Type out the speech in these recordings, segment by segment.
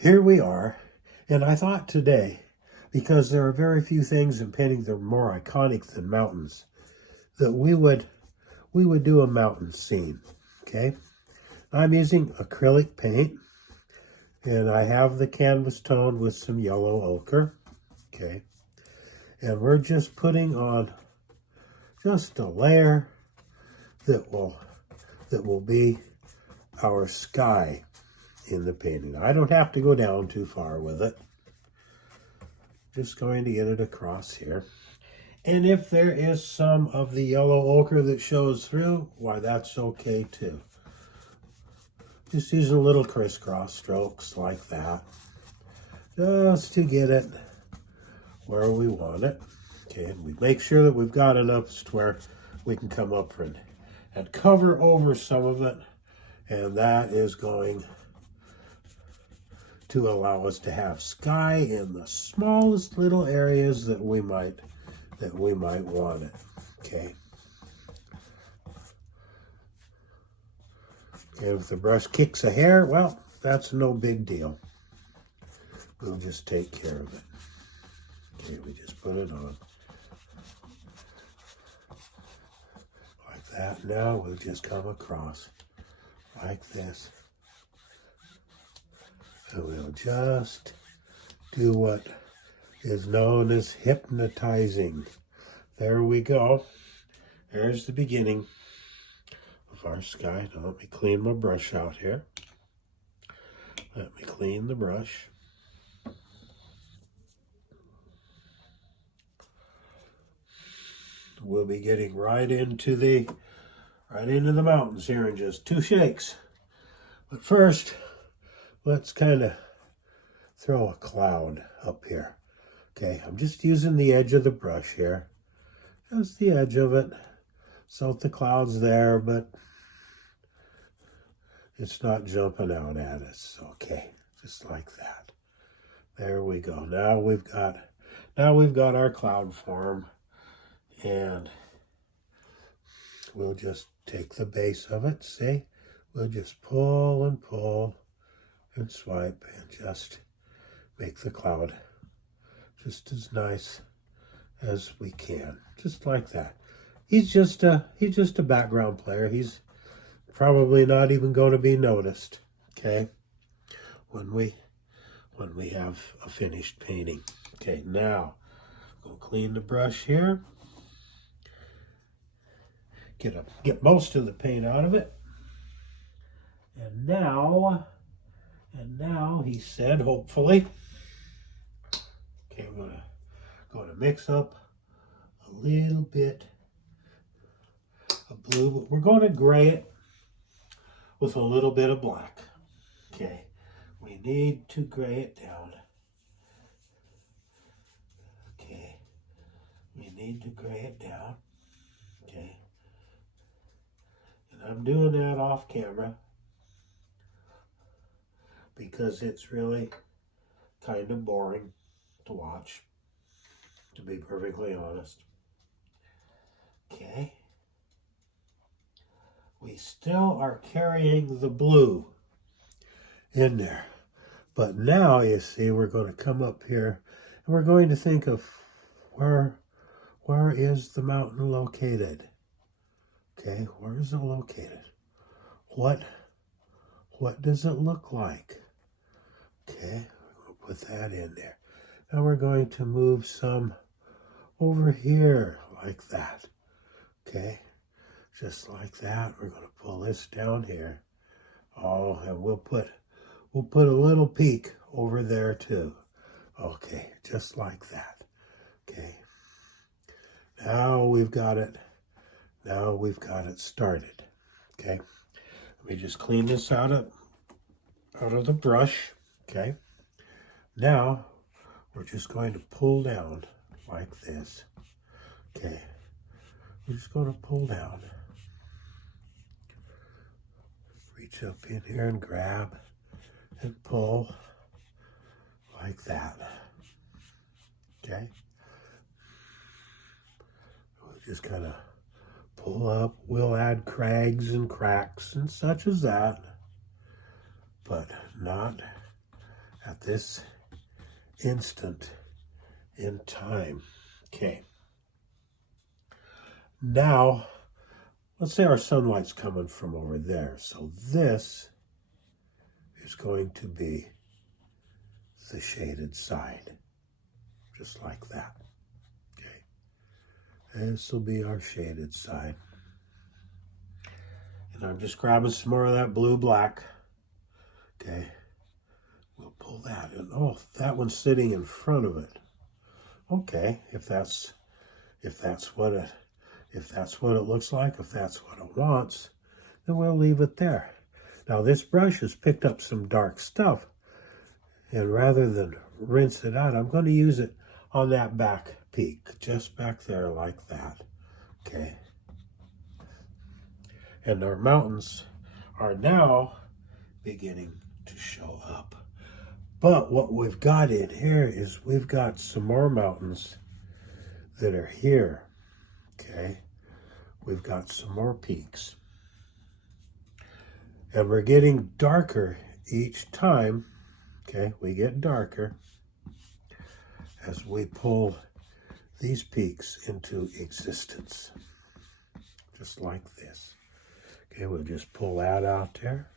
Here we are, and I thought today, because there are very few things in painting that are more iconic than mountains, that we would do a mountain scene. Okay, I'm using acrylic paint, and I have the canvas toned with some yellow ochre. Okay, and we're just putting on just a layer that will be our sky in the painting. I don't have to go down too far with it. Just going to get it across here. And if there is some of the yellow ochre that shows through, why, that's okay too. Just using little crisscross strokes like that, just to get it where we want it. Okay, and we make sure that we've got enough to where we can come up and cover over some of it, and that is going to allow us to have sky in the smallest little areas that we might want it. Okay. And if the brush kicks a hair, well, that's no big deal. We'll just take care of it. Okay, we just put it on like that. Now we'll just come across like this. And we'll just do what is known as hypnotizing. There we go. There's the beginning of our sky. Now let me clean my brush out here. Let me clean the brush. We'll be getting right into the mountains here in just 2 shakes. But first, let's kind of throw a cloud up here. Okay, I'm just using the edge of the brush here. Just the edge of it. So the cloud's there, but it's not jumping out at us. Okay, just like that. There we go. Now we've got our cloud form, and we'll just take the base of it. See? We'll just pull and pull and swipe and just make the cloud just as nice as we can, just like that. He's just a background player. He's probably not even going to be noticed, okay, when we have a finished painting. Okay, now we'll clean the brush here, get most of the paint out of it, and now he said, hopefully, okay, I'm going to mix up a little bit of blue, but we're going to gray it with a little bit of black. Okay, we need to gray it down. Okay, we need to gray it down. Okay, and I'm doing that off camera because it's really kind of boring to watch, to be perfectly honest. Okay. We still are carrying the blue in there. But now, you see, we're going to come up here and we're going to think of where is the mountain located? Okay, where is it located? What does it look like? Okay, we're going to put that in there. Now we're going to move some over here like that. Okay, just like that. We're going to pull this down here. Oh, and we'll put a little peak over there too. Okay, just like that. Okay. Now we've got it. Now we've got it started. Okay. Let me just clean this out of the brush. Okay. Now we're just going to pull down like this. Okay. We're just going to pull down. Reach up in here and grab and pull like that. Okay. We'll just kind of pull up. We'll add crags and cracks and such as that, but not at this instant in time. Okay. Now, let's say our sunlight's coming from over there. So this is going to be the shaded side, just like that. Okay. This will be our shaded side. And I'm just grabbing some more of that blue-black. Okay. We'll pull that in. Oh, that one's sitting in front of it. Okay, if that's what it looks like, if that's what it wants, then we'll leave it there. Now this brush has picked up some dark stuff, and rather than rinse it out, I'm going to use it on that back peak, just back there like that. Okay. And our mountains are now beginning to show up. But what we've got in here is we've got some more mountains that are here. Okay. We've got some more peaks. And we're getting darker each time. Okay, we get darker as we pull these peaks into existence. Just like this. Okay, we'll just pull that out there.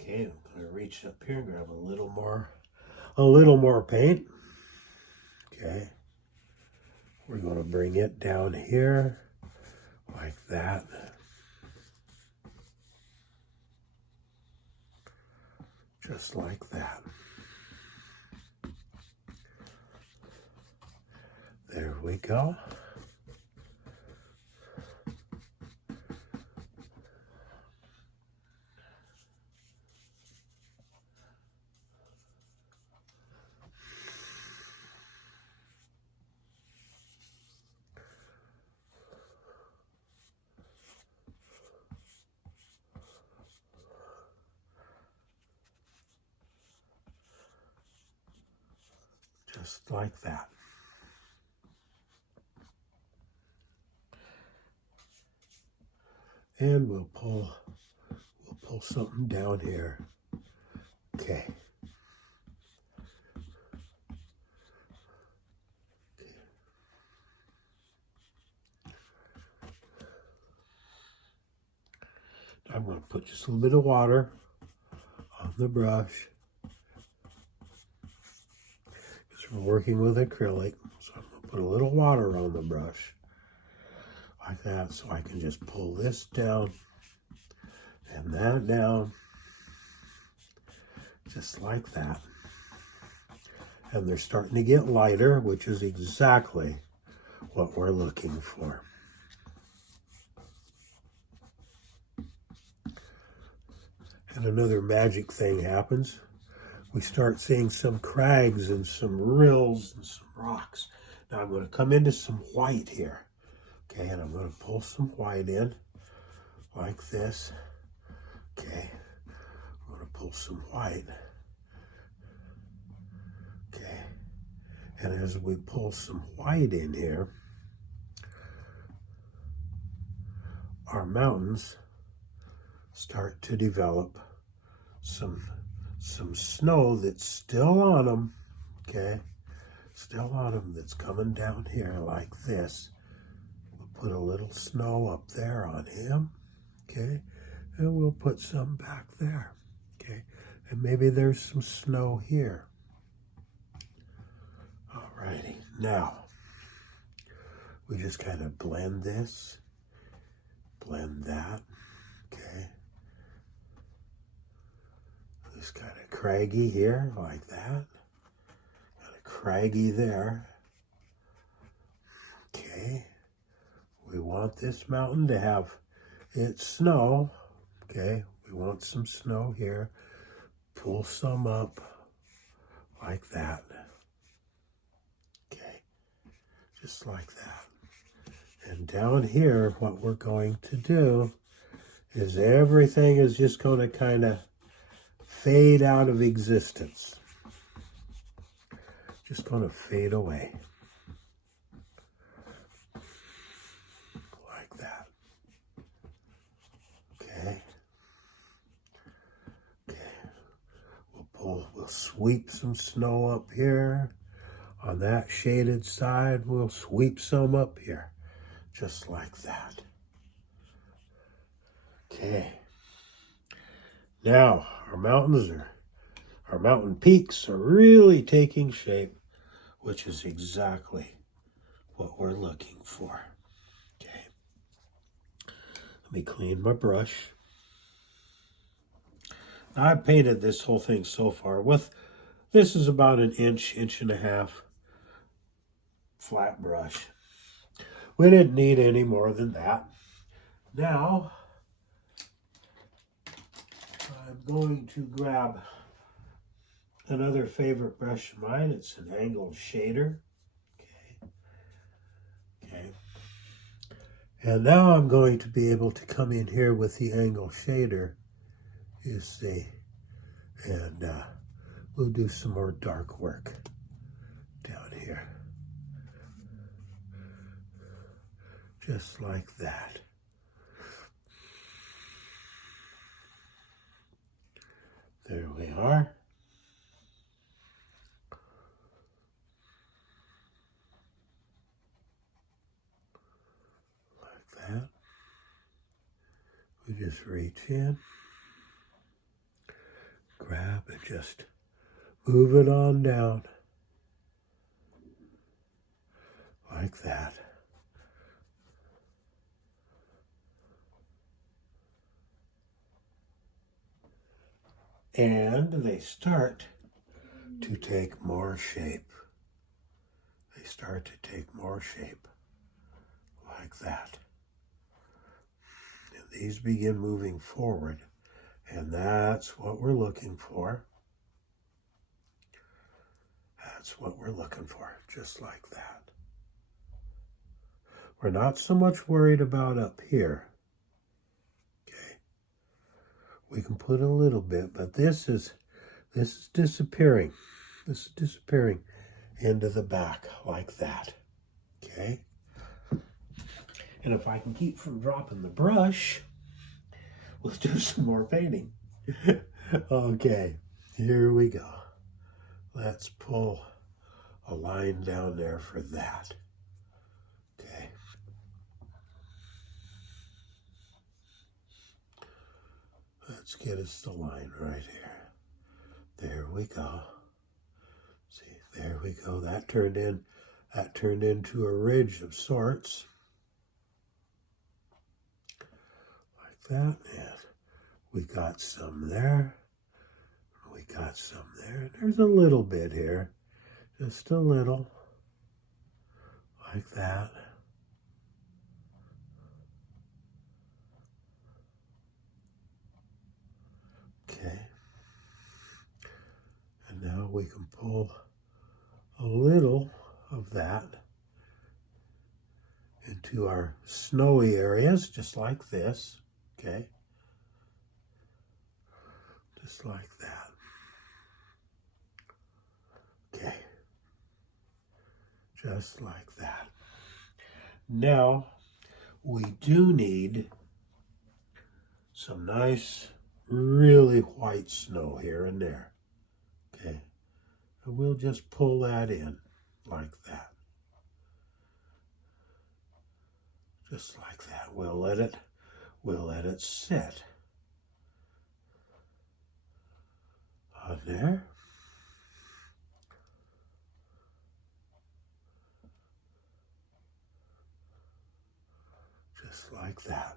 Okay, I'm going to reach up here and grab a little more paint. Okay. We're going to bring it down here like that. Just like that. There we go. Just like that. And we'll pull something down here. Okay. I'm going to put just a little bit of water on the brush. Because we're working with acrylic, so I'm going to put a little water on the brush. Like that, so I can just pull this down and that down. Just like that. And they're starting to get lighter, which is exactly what we're looking for. And another magic thing happens. We start seeing some crags and some rills and some rocks. Now I'm going to come into some white here. Okay, and I'm going to pull some white in like this. Okay, I'm going to pull some white. Okay, and as we pull some white in here, our mountains start to develop some snow that's still on them. Okay, still on them, that's coming down here like this. Put a little snow up there on him, okay? And we'll put some back there, okay? And maybe there's some snow here. Alrighty, now, we just kind of blend this, blend that, okay? Just kind of craggy here, like that. Kind of craggy there. Okay. We want this mountain to have its snow. Okay, we want some snow here. Pull some up like that. Okay, just like that. And down here, what we're going to do is everything is just going to kind of fade out of existence. Just going to fade away. Okay. sweep some snow up here. On that shaded side, we'll sweep some up here, just like that. Okay. Now, our mountain peaks are really taking shape, which is exactly what we're looking for. Okay. Let me clean my brush. Now, I've painted this whole thing so far with, this is about an inch and a half flat brush. We didn't need any more than that. Now, I'm going to grab another favorite brush of mine. It's an angled shader. Okay. And now I'm going to be able to come in here with the angle shader, you see, and we'll do some more dark work down here. Just like that. There we are. Like that. We just reach in, grab, and just move it on down. Like that. And they start to take more shape. They start to take more shape, like that. And these begin moving forward, and that's what we're looking for. That's what we're looking for, just like that. We're not so much worried about up here. Okay. We can put a little bit, but this is disappearing. This is disappearing into the back like that. Okay. And if I can keep from dropping the brush, we'll do some more painting. Okay, here we go. Let's pull a line down there for that. Okay. Let's get us the line right here. There we go. See, there we go. That turned into a ridge of sorts. Like that. And we got some there. We got some there. There's a little bit here. Just a little. Like that. Okay. And now we can pull a little of that into our snowy areas, just like this. Okay. Just like that. Okay. Just like that. Now, we do need some nice, really white snow here and there. Okay. And we'll just pull that in like that. Just like that. We'll let it sit on there. Just like that.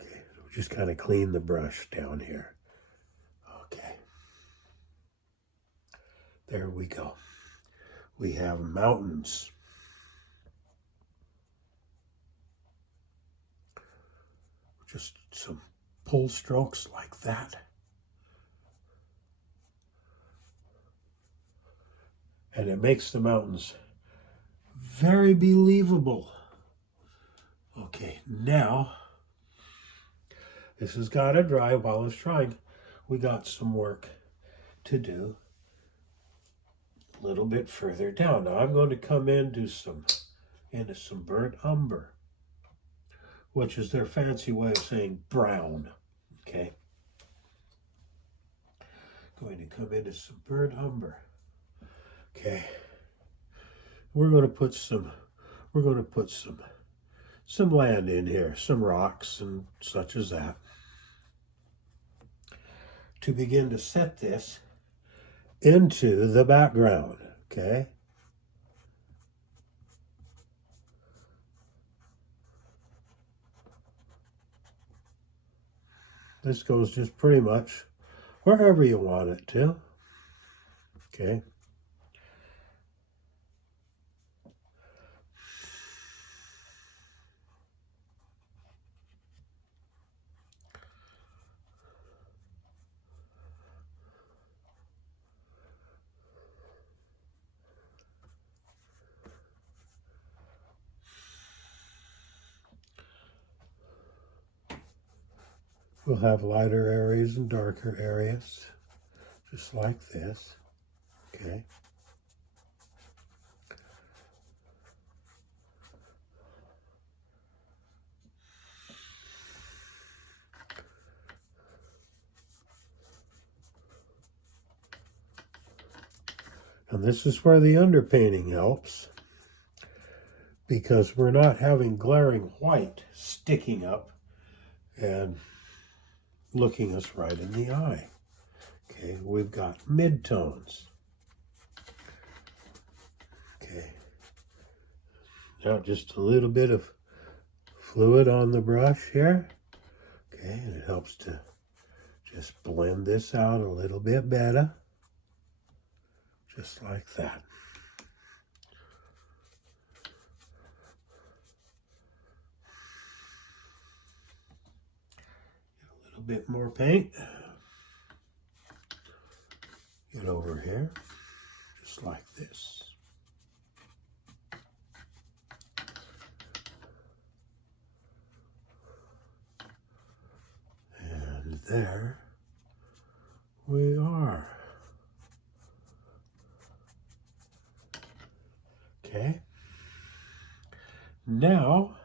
Okay, so just kind of clean the brush down here. Okay. There we go. We have mountains. Just some pull strokes like that. And it makes the mountains very believable. Okay, now, this has got to dry while it's drying. We got some work to do a little bit further down. Now I'm going to come into some burnt umber, which is their fancy way of saying brown. Okay. going to come into some burnt umber. Okay. We're going to put some land in here, some rocks and such as that, to begin to set this into the background. Okay. This goes just pretty much wherever you want it to. Okay. We'll have lighter areas and darker areas, just like this. Okay. And this is where the underpainting helps, because we're not having glaring white sticking up and looking us right in the eye. Okay, we've got midtones. Okay, now just a little bit of fluid on the brush here. Okay, and it helps to just blend this out a little bit better. Just like that. Get a little bit more paint. Get over here, just like this. And there we are. Okay. Now,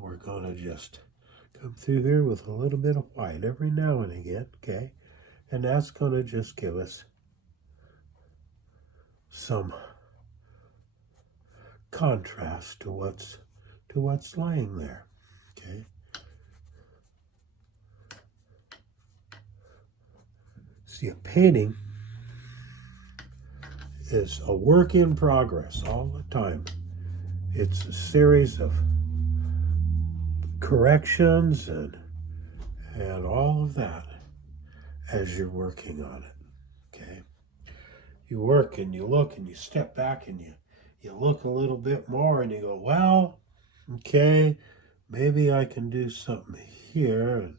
we're going to just come through here with a little bit of white every now and again, okay? And that's going to just give us some contrast to what's lying there, okay? See, a painting is a work in progress all the time. It's a series of corrections and all of that as you're working on it, okay? You work and you look and you step back and you look a little bit more and you go, well, okay, maybe I can do something here. And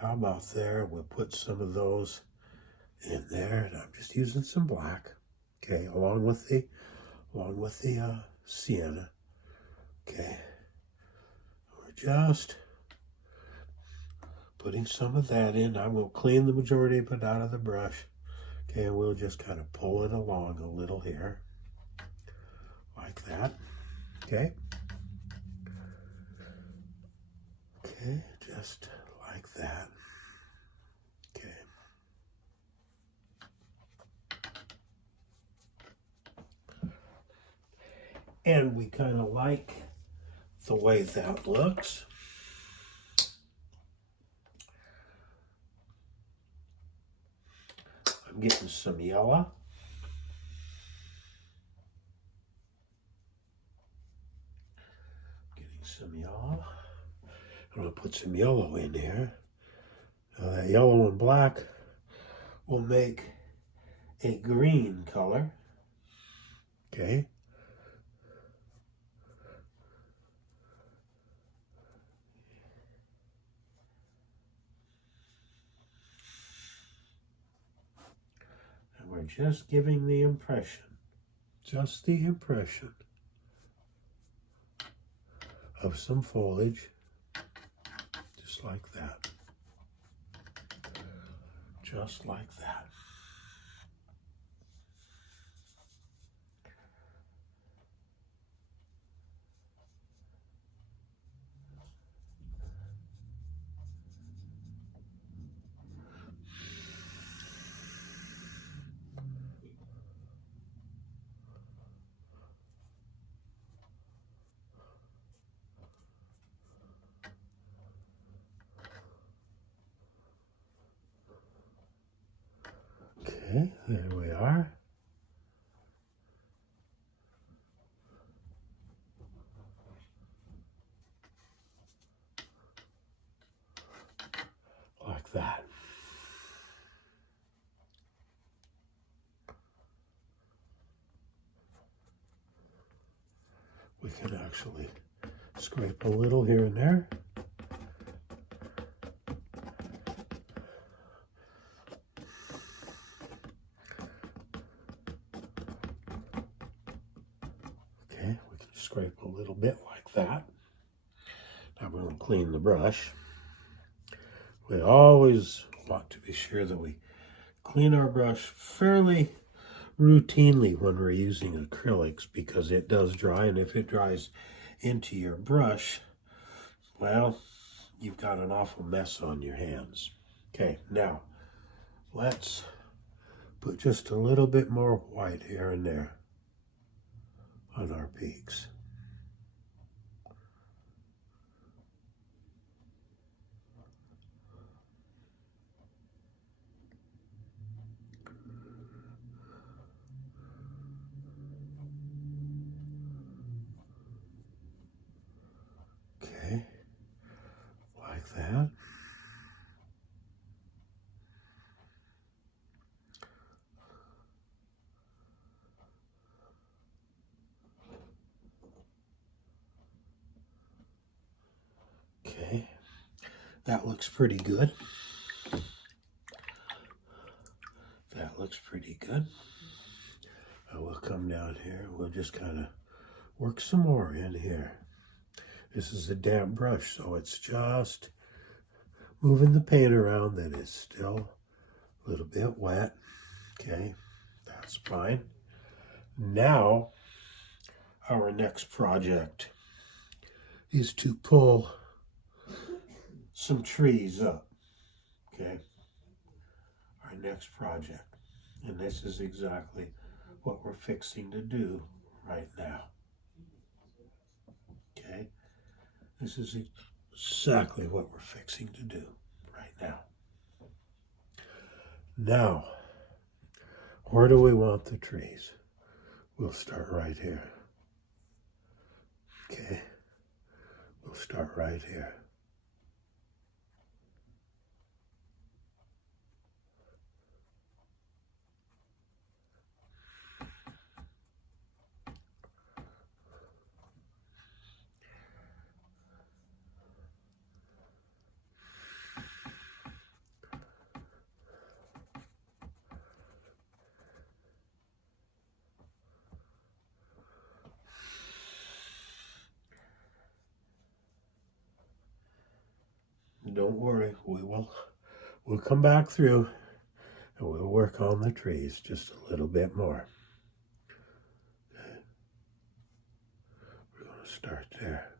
how about there? We'll put some of those in there, and I'm just using some black, okay, along with the sienna, okay. We're just putting some of that in. I'm going to clean the majority of it out of the brush, okay, and we'll just kind of pull it along a little here, like that, okay. Okay, just like that. Okay. And we kind of like the way that looks. I'm getting some yellow. I'm going to put some yellow in here. That yellow and black will make a green color. Okay. And we're just giving the impression, just the impression of some foliage, just like that. Just like that. Okay, there we are. Like that. We can actually scrape a little here and there. Okay, we can scrape a little bit like that. Now we're going to clean the brush. We always want to be sure that we clean our brush fairly routinely when we're using acrylics, because it does dry, and if it dries into your brush, well, you've got an awful mess on your hands. Okay, now let's put just a little bit more white here and there on our peaks. Okay, like that. Okay, that looks pretty good. That looks pretty good. We'll come down here. We'll just kind of work some more in here. This is a damp brush, so it's just moving the paint around that is still a little bit wet. Okay, that's fine. Now, our next project is to pull some trees up. Okay, our next project. And this is exactly what we're fixing to do right now. Okay, this is exactly what we're fixing to do right now. Now, where do we want the trees? We'll start right here. Okay, we'll start right here. Don't worry, we'll come back through and we'll work on the trees just a little bit more. Okay. We're going to start there.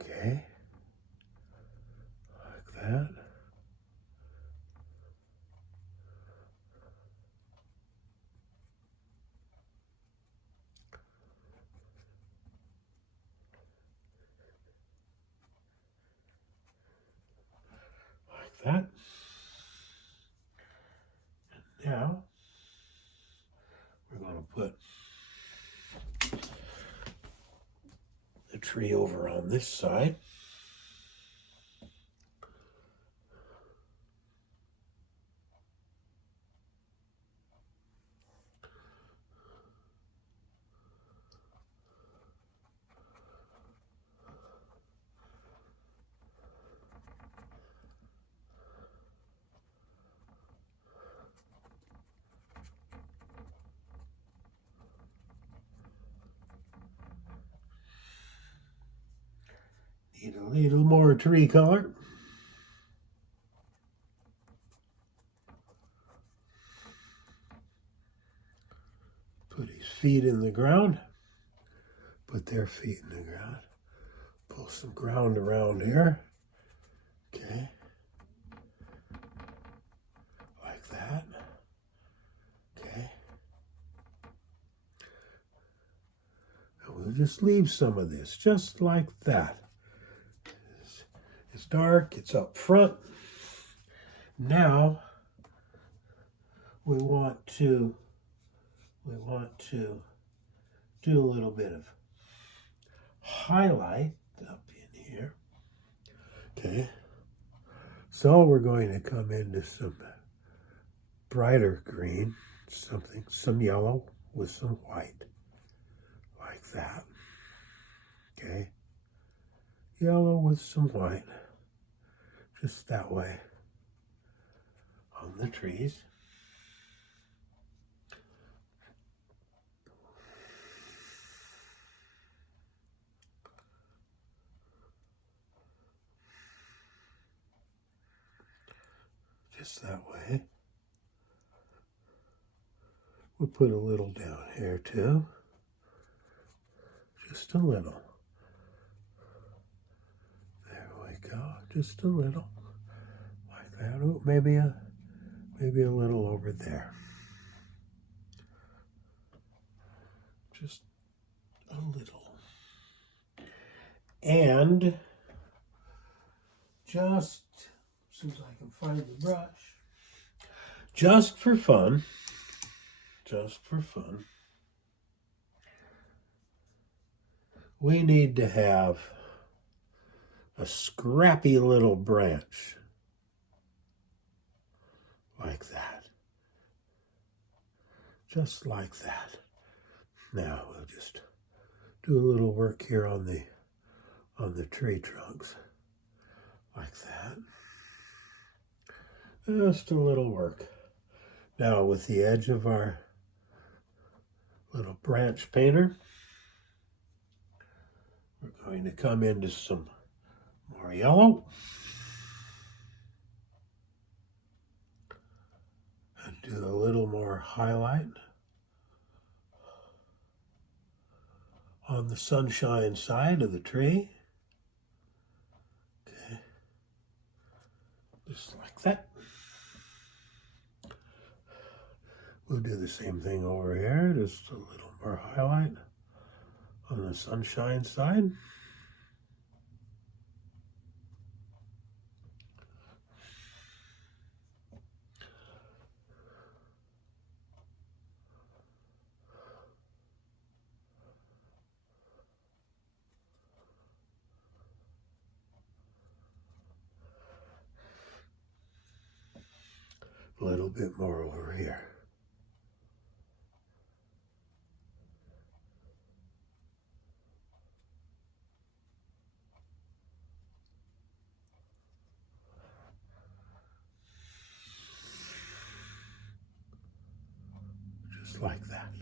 Okay, like that. Like that. And now, we're going to put the tree over on this side. Need a little more tree color. Put his feet in the ground. Put their feet in the ground. Pull some ground around here. Okay. Like that. Okay. And we'll just leave some of this, just like that. It's dark, it's up front. Now we want to do a little bit of highlight up in here. Okay. So we're going to come into some brighter green, some yellow with some white, like that. Okay. Yellow with some white, just that way on the trees. Just that way. We'll put a little down here too. Just a little. There we go. Just a little. Like that. Oh, maybe a little over there. Just a little. And just, as soon as I can find the brush, just for fun, we need to have a scrappy little branch like that. Just like that. Now we'll just do a little work here on the tree trunks like that. Just a little work. Now with the edge of our little branch painter, we're going to come into some more yellow and do a little more highlight on the sunshine side of the tree. Okay, just like that. We'll do the same thing over here, just a little more highlight on the sunshine side. A little bit more over here. Just like that.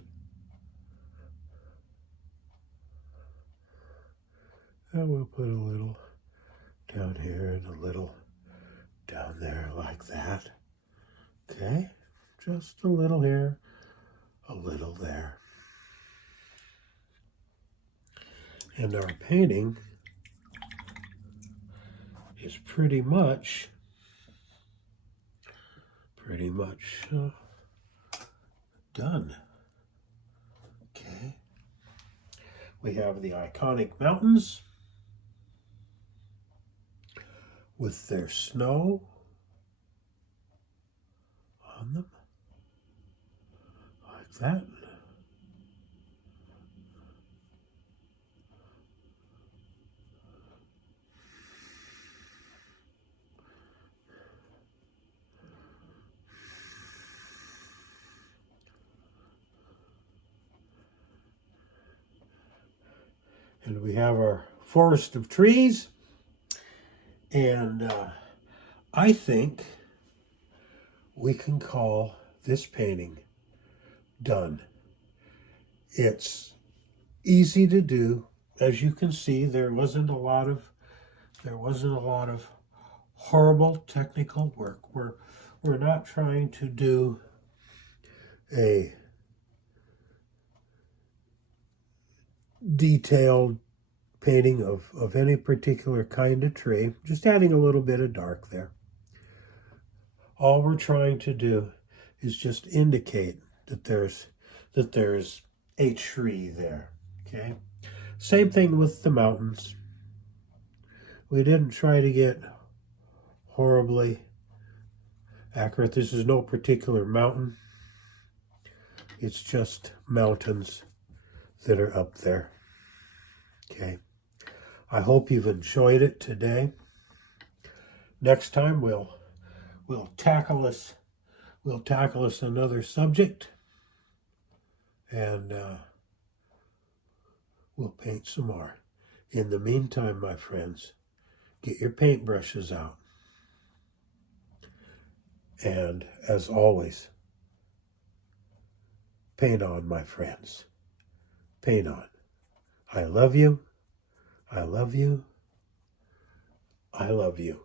And we'll put a little down here and a little down there like that. Okay, just a little here, a little there. And our painting is pretty much done. Okay, we have the iconic mountains with their snow on them, like that. And we have our forest of trees. And I think we can call this painting done. It's easy to do. As you can see, there wasn't a lot of horrible technical work. We're not trying to do a detailed painting of any particular kind of tree, just adding a little bit of dark there. All we're trying to do is just indicate that there's a tree there, okay? Same thing with the mountains. We didn't try to get horribly accurate. This is no particular mountain. It's just mountains that are up there. Okay. I hope you've enjoyed it today. Next time we'll tackle us another subject, and we'll paint some more. In the meantime, my friends, get your paintbrushes out. And as always, paint on, my friends. Paint on. I love you. I love you. I love you.